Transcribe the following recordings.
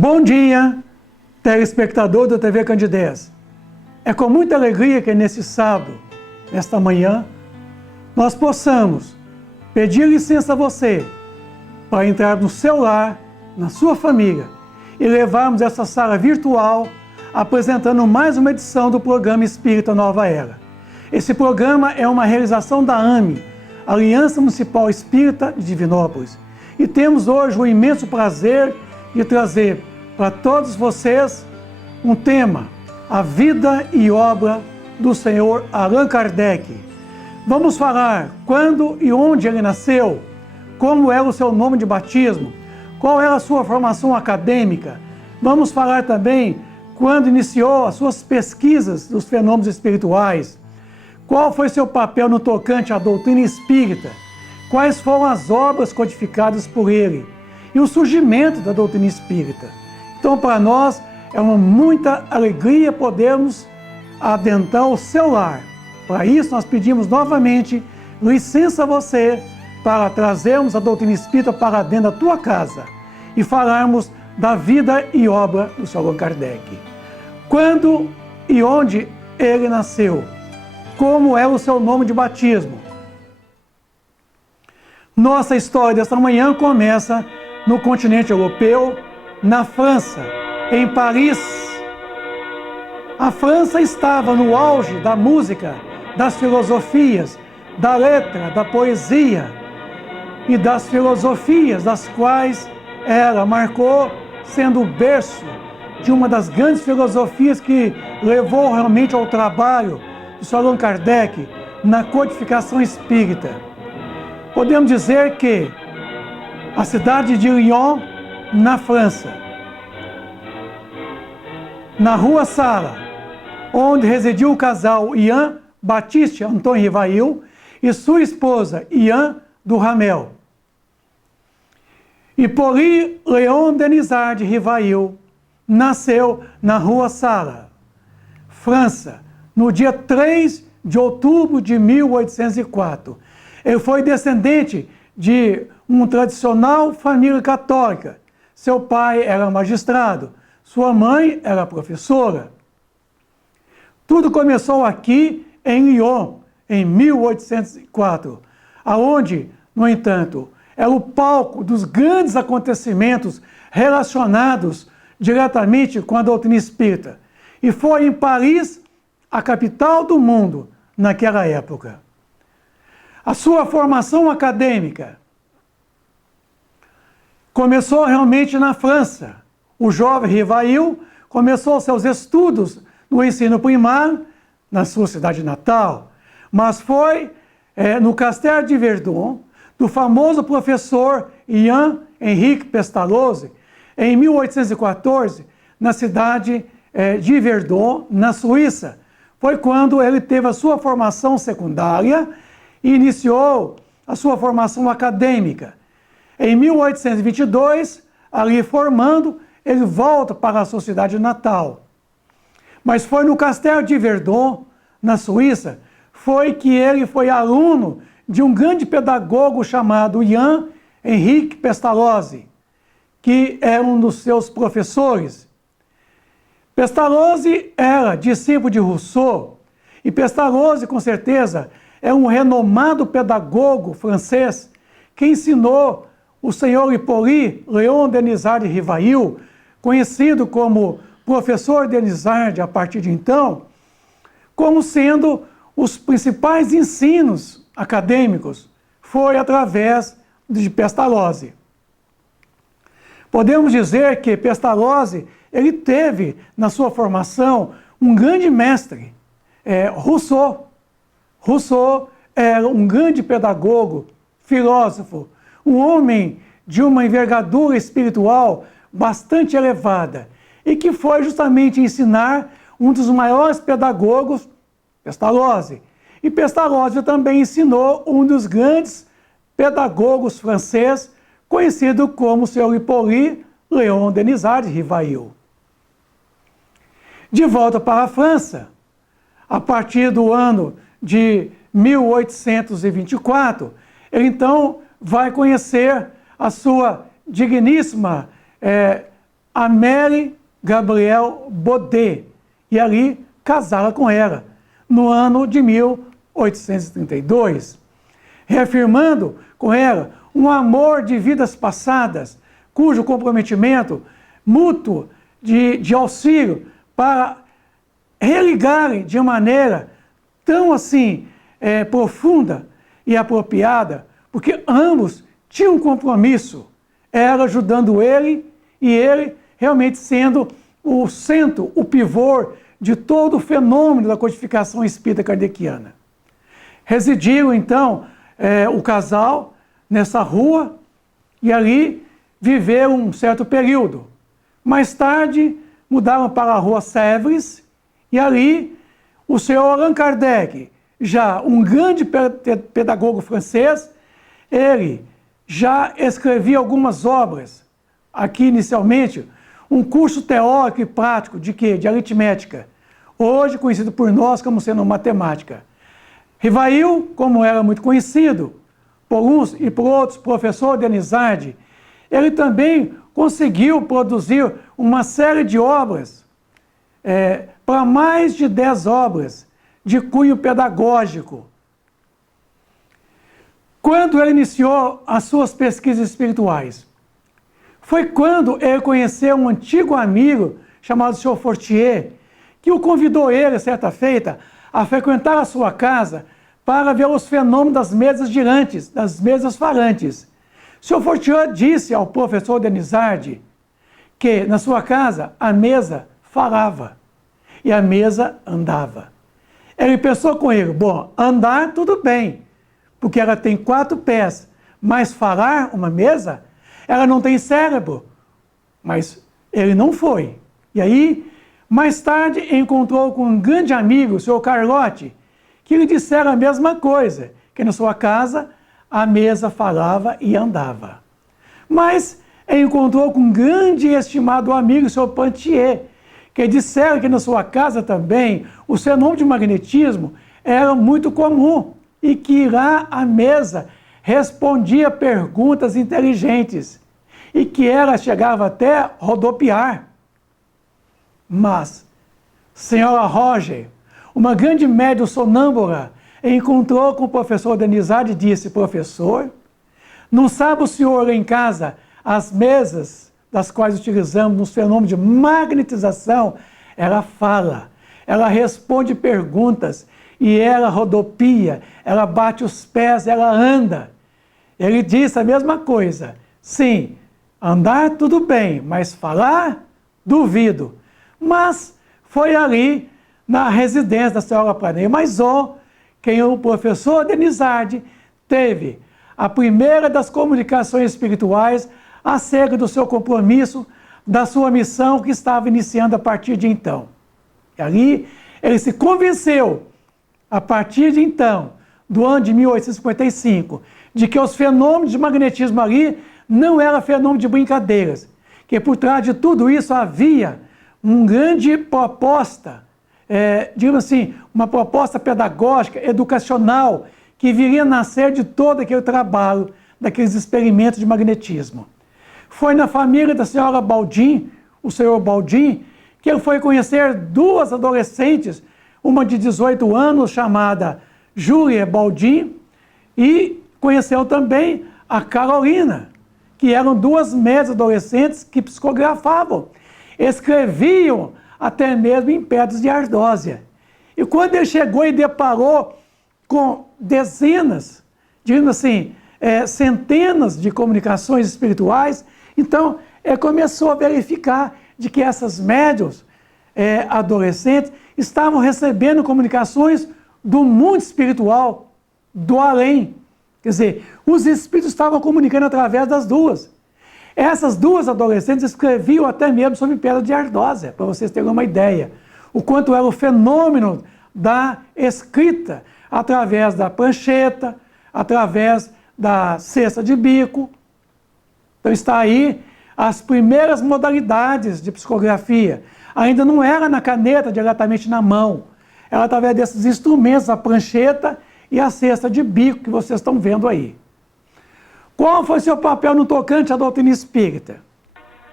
Bom dia, telespectador da TV Candidez. É com muita alegria que nesse sábado, nesta manhã, nós possamos pedir licença a você para entrar no seu lar, na sua família e levarmos essa sala virtual apresentando mais uma edição do programa Espírita Nova Era. Esse programa é uma realização da AME, Aliança Municipal Espírita de Divinópolis. E temos hoje o imenso prazer de trazer para todos vocês um tema, a vida e obra do Senhor Allan Kardec. Vamos falar quando e onde ele nasceu, como era o seu nome de batismo, qual era a sua formação acadêmica. Vamos falar também quando iniciou as suas pesquisas dos fenômenos espirituais, qual foi seu papel no tocante à doutrina espírita, quais foram as obras codificadas por ele e o surgimento da doutrina espírita. Então, para nós, é uma muita alegria podermos adentrar o seu lar. Para isso, nós pedimos novamente licença a você para trazermos a doutrina espírita para dentro da tua casa e falarmos da vida e obra do Senhor Allan Kardec. Quando e onde ele nasceu? Como é o seu nome de batismo? Nossa história desta manhã começa no continente europeu, na França, em Paris. A França estava no auge da música, das filosofias, da letra, da poesia e das filosofias das quais ela marcou, sendo o berço de uma das grandes filosofias que levou realmente ao trabalho do Senhor Allan Kardec na codificação espírita. Podemos dizer que a cidade de Lyon, na França, na Rua Sala, onde residiu o casal Ian Baptiste Antoine Rivail e sua esposa Ian Duhamel. Hippolyte Léon Denisard Rivail nasceu na Rua Sala, França, no dia 3 de outubro de 1804. Ele foi descendente de uma tradicional família católica. Seu pai era magistrado, sua mãe era professora. Tudo começou aqui em Lyon, em 1804, aonde, no entanto, era o palco dos grandes acontecimentos relacionados diretamente com a doutrina espírita. E foi em Paris, a capital do mundo, naquela época. A sua formação acadêmica começou realmente na França. O jovem Rivail começou seus estudos no ensino primário na sua cidade natal, mas foi no Castelo de Verdun, do famoso professor Ian Henrique Pestalozzi, em 1814, na cidade de Verdun, na Suíça. Foi quando ele teve a sua formação secundária e iniciou a sua formação acadêmica. Em 1822, ali formando, ele volta para a sua cidade natal. Mas foi no Castelo de Verdun, na Suíça, foi que ele foi aluno de um grande pedagogo chamado Ian Henrique Pestalozzi, que é um dos seus professores. Pestalozzi era discípulo de Rousseau, e Pestalozzi, com certeza, é um renomado pedagogo francês que ensinou o senhor Hippolyte Léon Denisard Rivail, conhecido como professor Denisard a partir de então, como sendo os principais ensinos acadêmicos, foi através de Pestalozzi. Podemos dizer que Pestalozzi, ele teve na sua formação um grande mestre, Rousseau. Rousseau era um grande pedagogo, filósofo, um homem de uma envergadura espiritual bastante elevada e que foi justamente ensinar um dos maiores pedagogos, Pestalozzi. E Pestalozzi também ensinou um dos grandes pedagogos franceses, conhecido como o Sr. Hippolyte Léon Denisard Rivail. De volta para a França, a partir do ano de 1824, ele então vai conhecer a sua digníssima Amélie Gabriel Baudet, e ali casara com ela, no ano de 1832, reafirmando com ela um amor de vidas passadas, cujo comprometimento mútuo de auxílio para religarem de maneira tão assim profunda e apropriada, porque ambos tinham um compromisso, ela ajudando ele e ele realmente sendo o centro, o pivô de todo o fenômeno da codificação espírita kardeciana. Residiram então o casal nessa rua e ali viveram um certo período. Mais tarde mudaram para a rua Sèvres e ali o senhor Allan Kardec, já um grande pedagogo francês, ele já escrevia algumas obras. Aqui inicialmente um curso teórico e prático de quê? De aritmética, hoje conhecido por nós como sendo matemática. Rivail, como era muito conhecido por uns e por outros, professor Denizade, ele também conseguiu produzir uma série de obras, para mais de 10 obras de cunho pedagógico. Quando ele iniciou as suas pesquisas espirituais? Foi quando ele conheceu um antigo amigo chamado Sr. Fortier, que o convidou ele, certa feita, a frequentar a sua casa para ver os fenômenos das mesas girantes, das mesas falantes. Sr. Fortier disse ao professor Denizade que na sua casa a mesa falava e a mesa andava. Ele pensou com ele, bom, andar tudo bem, porque ela tem 4 pés, mas falar uma mesa, ela não tem cérebro. Mas ele não foi. E aí, mais tarde, encontrou com um grande amigo, o Sr. Carlotti, que lhe disseram a mesma coisa, que na sua casa a mesa falava e andava. Mas encontrou com um grande e estimado amigo, o Sr. Pantier, que disseram que na sua casa também o fenômeno de magnetismo era muito comum e que lá a mesa respondia perguntas inteligentes e que ela chegava até rodopiar. Mas, senhora Roger, uma grande médium sonâmbula, encontrou com o professor Denizade e disse, professor, não sabe o senhor em casa as mesas das quais utilizamos nos fenômenos de magnetização? Ela fala, ela responde perguntas e ela rodopia, ela bate os pés, ela anda. Ele disse a mesma coisa, sim, andar tudo bem, mas falar, duvido. Mas foi ali na residência da senhora Planey Maison, quem o professor Denizade teve a primeira das comunicações espirituais acerca do seu compromisso, da sua missão que estava iniciando a partir de então. E ali ele se convenceu, a partir de então, do ano de 1855, de que os fenômenos de magnetismo ali não eram fenômeno de brincadeiras, que por trás de tudo isso havia uma grande proposta, digamos assim, uma proposta pedagógica, educacional, que viria a nascer de todo aquele trabalho, daqueles experimentos de magnetismo. Foi na família da senhora Baldin, o senhor Baldin, que ele foi conhecer 2 adolescentes, uma de 18 anos, chamada Júlia Baldin, e conheceu também a Carolina, que eram 2 médias adolescentes que psicografavam, escreviam até mesmo em pedras de ardósia. E quando ele chegou e deparou com dezenas, digamos assim, centenas de comunicações espirituais, então ele começou a verificar de que essas médiuns adolescentes estavam recebendo comunicações do mundo espiritual, do além. Quer dizer, os espíritos estavam comunicando através das 2. Essas 2 adolescentes escreviam até mesmo sobre pedra de ardósia, para vocês terem uma ideia. O quanto era o fenômeno da escrita, através da prancheta, através da cesta de bico. Então está aí as primeiras modalidades de psicografia. Ainda não era na caneta, diretamente na mão. Era através desses instrumentos, a prancheta e a cesta de bico que vocês estão vendo aí. Qual foi seu papel no tocante à doutrina espírita?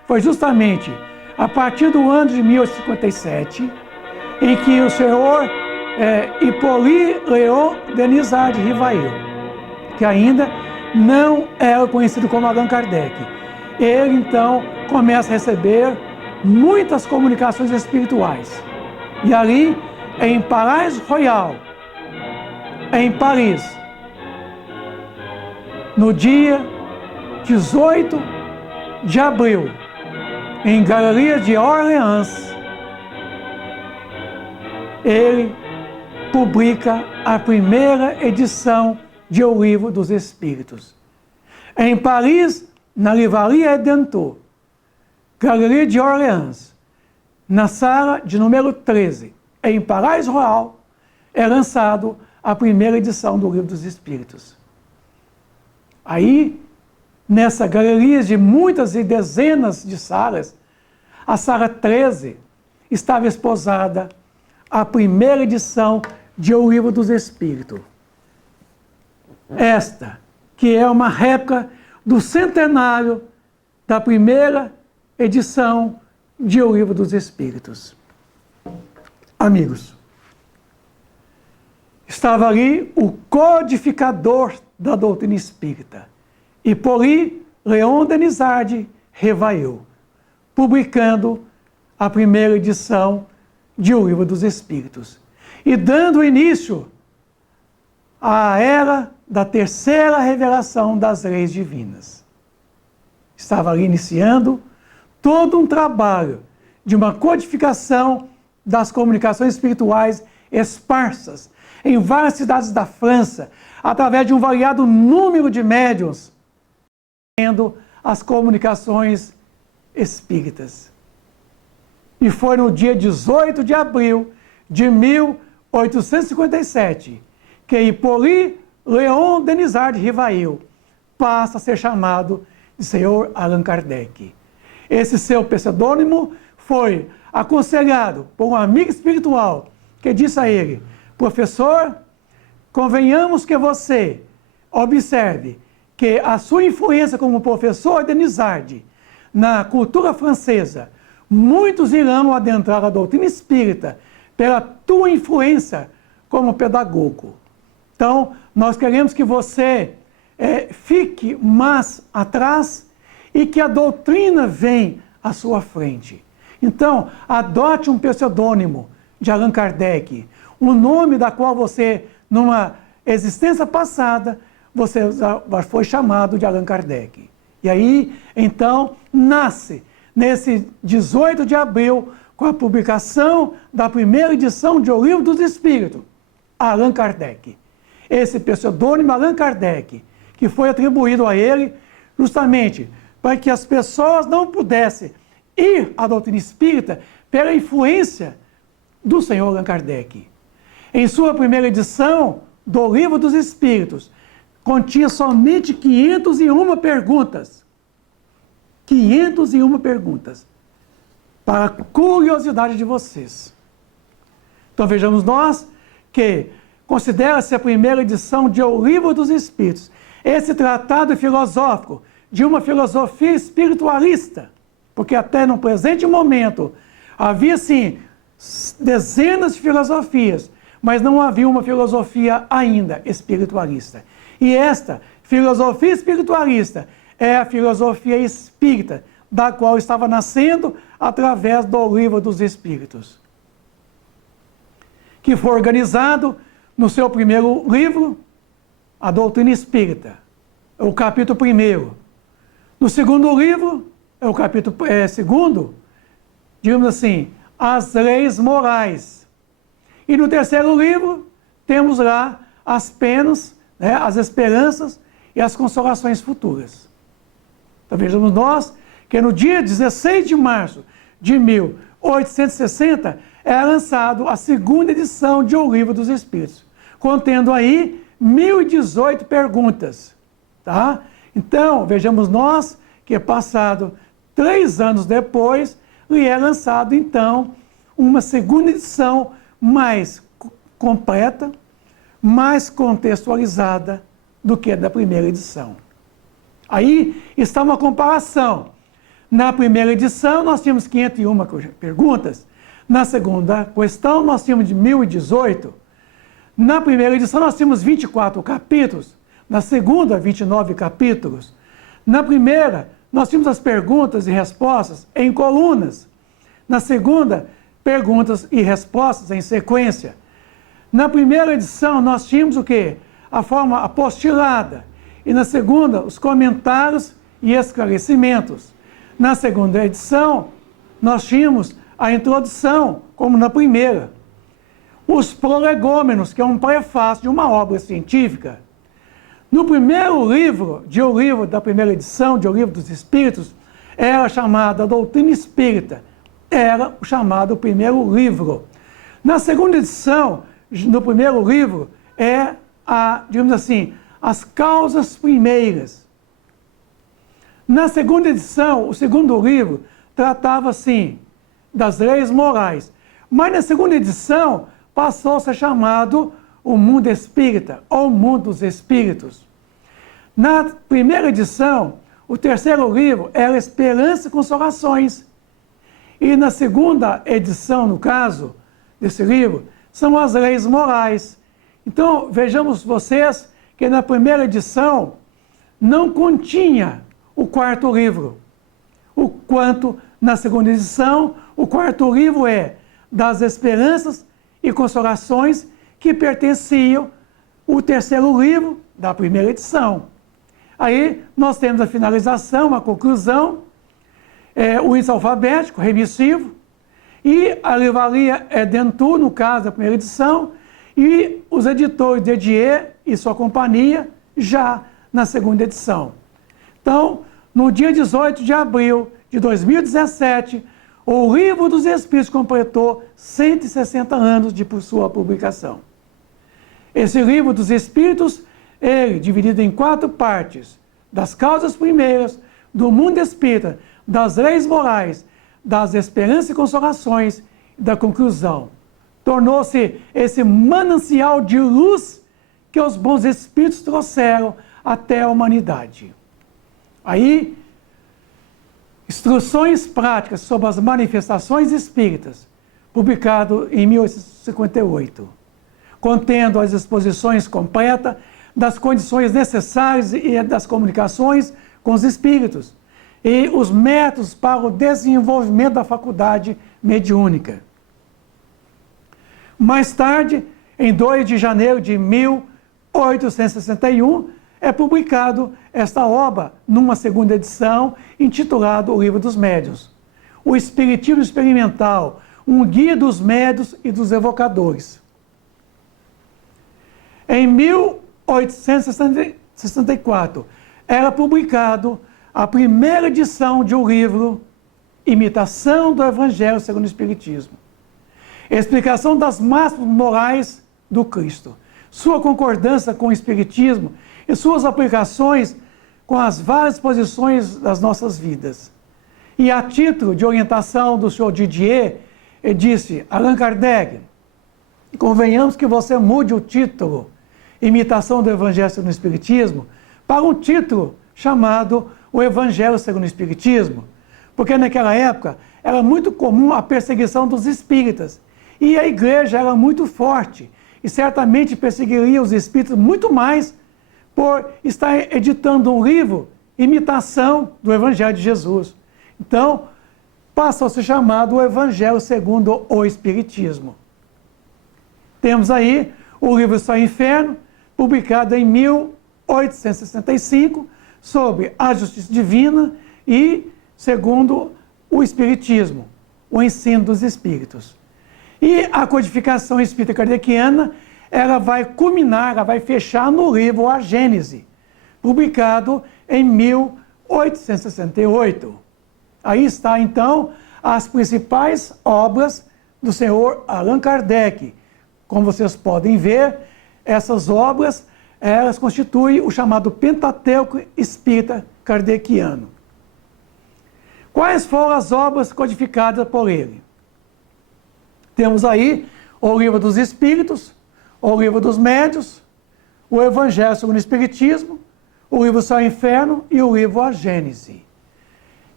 foi justamente a partir do ano de 1857, em que o senhor Hippolyte Léon Denisard Rivail, que ainda não era conhecido como Allan Kardec, ele então começa a receber muitas comunicações espirituais. E ali, em Palais Royal, em Paris, no dia 18 de abril, em Galeria de Orleans, ele publica a primeira edição de O Livro dos Espíritos. Em Paris, na Livraria Edentô, Galeria de Orleans, na sala de número 13, em Palais Royal, é lançado a primeira edição do Livro dos Espíritos. Aí, nessa galeria de muitas e dezenas de salas, a sala 13 estava esposada a primeira edição de O Livro dos Espíritos. Esta, que é uma réplica do centenário da primeira edição de O Livro dos Espíritos. Amigos, estava ali o codificador da doutrina espírita, Hippolyte Léon Denisard Rivail, publicando a primeira edição de O Livro dos Espíritos e dando início à era da terceira revelação das leis divinas. Estava ali iniciando todo um trabalho de uma codificação das comunicações espirituais esparsas em várias cidades da França, através de um variado número de médiuns, tendo as comunicações espíritas. E foi no dia 18 de abril de 1857 que Hippolyte Léon Denisard Rivail passa a ser chamado de Senhor Allan Kardec. Esse seu pseudônimo foi aconselhado por um amigo espiritual que disse a ele: professor, convenhamos que você observe que a sua influência como professor Denisard na cultura francesa, muitos irão adentrar a doutrina espírita pela tua influência como pedagogo. Então, nós queremos que você fique mais atrás e que a doutrina venha à sua frente. Então, adote um pseudônimo de Allan Kardec, um nome da qual você, numa existência passada, você já foi chamado de Allan Kardec. E aí, então, nasce, nesse 18 de abril, com a publicação da primeira edição de O Livro dos Espíritos, Allan Kardec. Esse pseudônimo Allan Kardec, que foi atribuído a ele justamente para que as pessoas não pudessem ir à doutrina espírita pela influência do senhor Allan Kardec. Em sua primeira edição do Livro dos Espíritos, continha somente 501 perguntas. 501 perguntas. Para a curiosidade de vocês. Então vejamos nós que considera-se a primeira edição de O Livro dos Espíritos, esse tratado filosófico de uma filosofia espiritualista, porque até no presente momento havia sim dezenas de filosofias, mas não havia uma filosofia ainda espiritualista. E esta filosofia espiritualista é a filosofia espírita, da qual estava nascendo através do Livro dos Espíritos, que foi organizado no seu primeiro livro, A Doutrina Espírita, o capítulo 1. No segundo livro, o capítulo 2, digamos assim, As Leis Morais. E no terceiro livro, temos lá as penas, as esperanças e as consolações futuras. Então vejamos nós que no dia 16 de março de 1860 é lançado a segunda edição de O Livro dos Espíritos, contendo aí 1018 perguntas. Tá? Então, vejamos nós que passado 3 anos depois, lhe é lançado então uma segunda edição mais completa, mais contextualizada do que a da primeira edição. Aí está uma comparação Na primeira edição, nós tínhamos 501 perguntas. Na segunda questão, nós tínhamos de 1018. Na primeira edição, nós tínhamos 24 capítulos. Na segunda, 29 capítulos. Na primeira, nós tínhamos as perguntas e respostas em colunas. Na segunda, perguntas e respostas em sequência. Na primeira edição, nós tínhamos o quê? A forma apostilada. E na segunda, os comentários e esclarecimentos. Na segunda edição, nós tínhamos a introdução, como na primeira. Os prolegômenos, que é um prefácio de uma obra científica. No primeiro livro, o livro da primeira edição, O Livro dos Espíritos, era chamada Doutrina Espírita. Era o chamado primeiro livro. Na segunda edição, no primeiro livro, digamos assim, as causas primeiras. Na segunda edição, o segundo livro, tratava, assim, das leis morais. Mas na segunda edição, passou a ser chamado o mundo espírita, ou o mundo dos espíritos. Na primeira edição, o terceiro livro era Esperança e Consolações. E na segunda edição, no caso desse livro, são as leis morais. Então, vejamos vocês que na primeira edição não continha o quarto livro. O quanto na segunda edição, o quarto livro é das Esperanças e Consolações, que pertenciam ao terceiro livro da primeira edição. Aí nós temos a finalização, a conclusão, o índice alfabético remissivo, e a livraria Edentu, no caso da primeira edição, e os editores Dedier e sua companhia, já na segunda edição. Então, no dia 18 de abril de 2017, o Livro dos Espíritos completou 160 anos de sua publicação. Esse Livro dos Espíritos, ele dividido em 4 partes: das causas primeiras, do mundo espírita, das leis morais, das esperanças e consolações e da conclusão. Tornou-se esse manancial de luz que os bons espíritos trouxeram até a humanidade. Aí, Instruções Práticas sobre as Manifestações Espíritas, publicado em 1858, contendo as exposições completas das condições necessárias e das comunicações com os espíritos e os métodos para o desenvolvimento da faculdade mediúnica. Mais tarde, em 2 de janeiro de 1861, é publicado esta obra numa segunda edição, intitulada O Livro dos Médiuns. O Espiritismo Experimental, um guia dos médiuns e dos evocadores. Em 1864, era publicado a primeira edição de um livro, Imitação do Evangelho segundo o Espiritismo. Explicação das máximas morais do Cristo, sua concordância com o Espiritismo e suas aplicações com as várias posições das nossas vidas. E a título de orientação do senhor Didier, ele disse: Allan Kardec, convenhamos que você mude o título Imitação do Evangelho segundo o Espiritismo para um título chamado O Evangelho segundo o Espiritismo, porque naquela época era muito comum a perseguição dos espíritas e a igreja era muito forte e certamente perseguiria os espíritos muito mais por estar editando um livro, imitação do Evangelho de Jesus. Então, passou a ser chamado o Evangelho segundo o Espiritismo. Temos aí o livro Céu e Inferno, publicado em 1865, sobre a justiça divina e segundo o Espiritismo, o ensino dos Espíritos. E a codificação espírita kardeciana, ela vai culminar, ela vai fechar no livro A Gênese, publicado em 1868. Aí está, então, as principais obras do senhor Allan Kardec. Como vocês podem ver, essas obras, elas constituem o chamado Pentateuco Espírita Kardeciano. Quais foram as obras codificadas por ele? Temos aí o Livro dos Espíritos, o Livro dos Médiuns, o Evangelho segundo o Espiritismo, o livro Céu e Inferno e o livro A Gênese.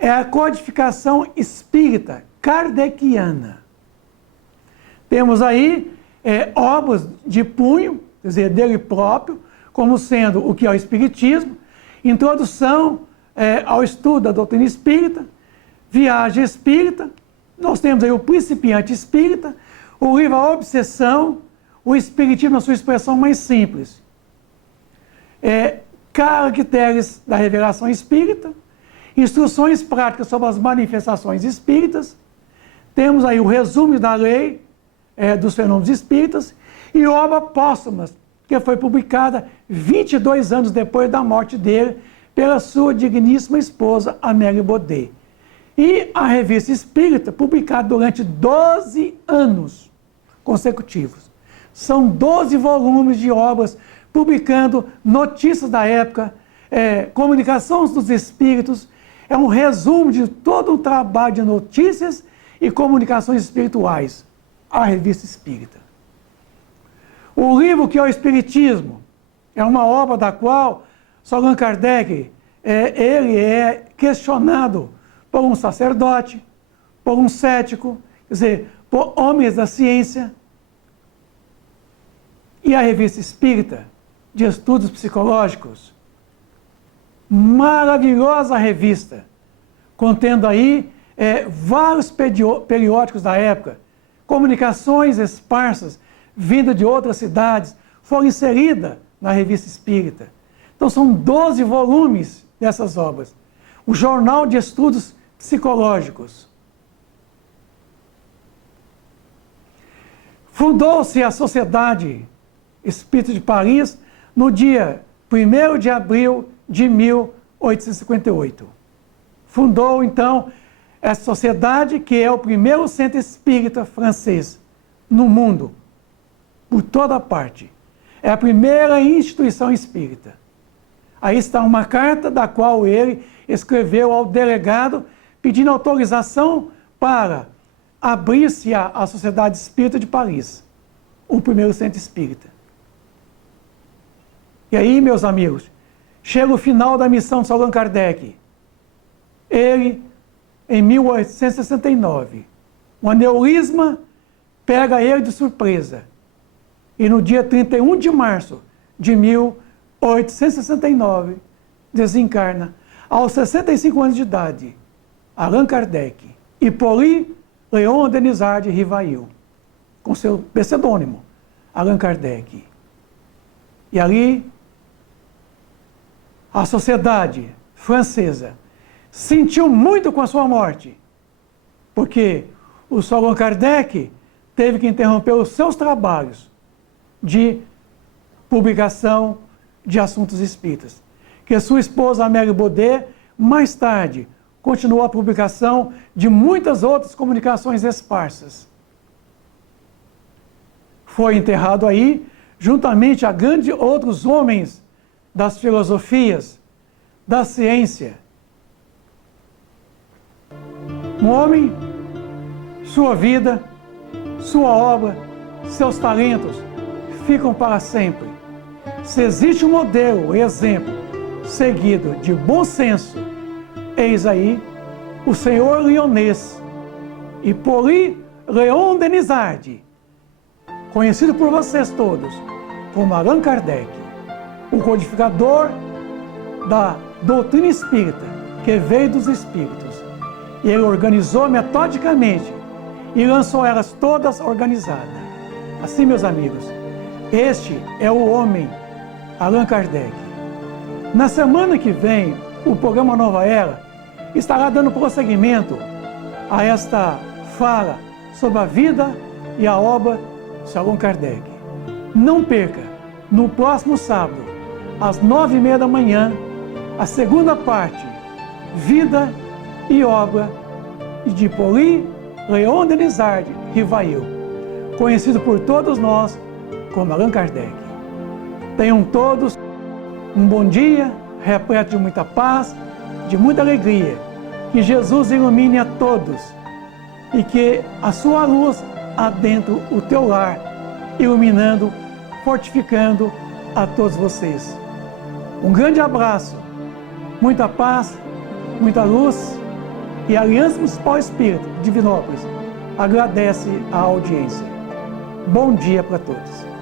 é a codificação espírita kardeciana. Temos aí obras de punho, quer dizer, dele próprio, como sendo o que é o Espiritismo, introdução ao estudo da doutrina espírita, viagem espírita, nós temos aí o Principiante Espírita, o livro A Obsessão, o Espiritismo na sua expressão mais simples. Caracteres da Revelação Espírita, instruções práticas sobre as manifestações espíritas, temos aí o resumo da lei dos fenômenos espíritas e obra póstuma, que foi publicada 22 anos depois da morte dele pela sua digníssima esposa, Amélie Baudet. E a Revista Espírita, publicada durante 12 anos consecutivos. São 12 volumes de obras publicando notícias da época, comunicações dos espíritos. É um resumo de todo um trabalho de notícias e comunicações espirituais, a Revista Espírita. O livro que é o Espiritismo é uma obra da qual Allan Kardec ele é questionado por um sacerdote, por um cético, quer dizer, por homens da ciência. E a Revista Espírita de Estudos Psicológicos, maravilhosa revista, contendo aí vários periódicos da época, comunicações esparsas, vindas de outras cidades, foram inseridas na Revista Espírita. Então são 12 volumes dessas obras. O Jornal de Estudos Psicológicos. Fundou-se a Sociedade Espírita de Paris no dia 1º de abril de 1858. Fundou, então, essa sociedade, que é o primeiro centro espírita francês no mundo, por toda parte. É a primeira instituição espírita. Aí está uma carta da qual ele escreveu ao delegado pedindo autorização para abrir-se a Sociedade Espírita de Paris, o primeiro centro espírita. E aí, meus amigos, chega o final da missão de Allan Kardec. Ele, em 1869, um aneurisma pega ele de surpresa. E no dia 31 de março de 1869, desencarna, aos 65 anos de idade, Allan Kardec, Hippolyte Léon Denisard Rivail, com seu pseudônimo, Allan Kardec. E ali, a sociedade francesa sentiu muito com a sua morte, porque o Allan Kardec teve que interromper os seus trabalhos de publicação de assuntos espíritas. Que sua esposa, Amélie Baudet, mais tarde, continuou a publicação de muitas outras comunicações esparsas. Foi enterrado aí, juntamente a grandes outros homens das filosofias, da ciência. Um homem, sua vida, sua obra, seus talentos ficam para sempre. Se existe um modelo, exemplo, seguido de bom senso, eis aí o senhor lyonês, Hippolyte Léon Denisard, conhecido por vocês todos como Allan Kardec, o codificador da doutrina espírita, que veio dos espíritos. E ele organizou metodicamente e lançou elas todas organizadas. Assim, meus amigos, este é o homem, Allan Kardec. Na semana que vem, o programa Nova Era estará dando prosseguimento a esta fala sobre a vida e a obra de Allan Kardec. Não perca, no próximo sábado, às 9h30 da manhã, a segunda parte, Vida e Obra de Hippolyte Léon Denisard Rivail, conhecido por todos nós como Allan Kardec. Tenham todos um bom dia, repleto de muita paz, de muita alegria. Que Jesus ilumine a todos e que a sua luz adentre o teu lar, iluminando, fortificando a todos vocês. Um grande abraço, muita paz, muita luz e a Aliança Municipal Espírita de Divinópolis agradece a audiência. Bom dia para todos.